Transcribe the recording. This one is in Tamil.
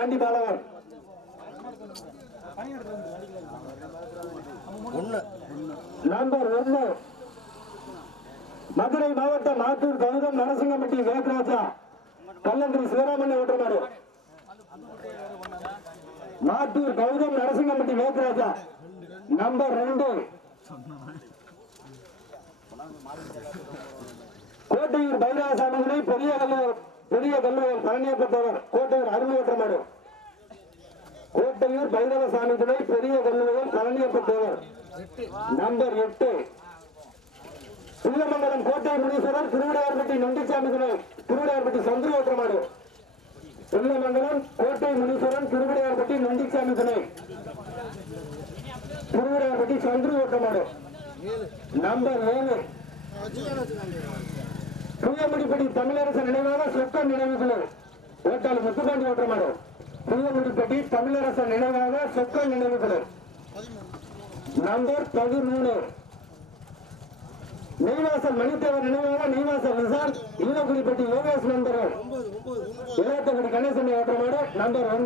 ஆண்டி பாலவன் ஒன்று நம்பர் ஒன்னு மதுரை மாவட்டம் மாத்தூர் கௌதம் நரசிங்கம்பட்டி வேகராஜா கல்லந்திரி சிவராமன் ஓட்டமாடு மாத்தூர் கௌதம் நரசிங்கம்பட்டி வேகராஜா நம்பர் ரெண்டு. கோட்டையூர் பைராசாமிகளை பெரிய கல்லூர். பெரிய கல்லூர் பழனியப்பட்டவர் கோட்டையூர் அருமை ஓட்டமாடு கோட்டையூர் பைரவசாமி துணை பெரிய கல்லூரில் பழனியப்பட்டவர் நம்பர் எட்டு. சிங்கமங்கலம் கோட்டை முனீஸ்வரர் திருவிடையார்பட்டி நொண்டிச்சாமி துணை திருவிடையார்பட்டி சந்திர ஓட்டமாடு சிங்கமங்கலம் கோட்டை முனீஸ்வரன் திருவிடையார்பட்டி நொண்டிச்சாமி துணை. திருவிடையார்பட்டி சந்திர ஓட்டமாடு நம்பர் ஏழு. புளியமுடிப்படி தமிழரசு நினைவாக சொக்க நினைவுகள் ஓட்டாளி முத்துப்பாண்டி ஓட்டமாடு புளியமுடிப்பட்டி தமிழரசு நினைவாக சொக்க நினைவுகள். நம்பர் பதிமூணு. நெய்வாசல் மணித்தேவர் நினைவாக நெய்வாசல் நிசார் ஈரக்குடிப்பட்டி யோகேஷ் நண்பர்கள். இளையத்தகுடி கணேசன் ஓட்டமாடு நம்பர் ஒன்று.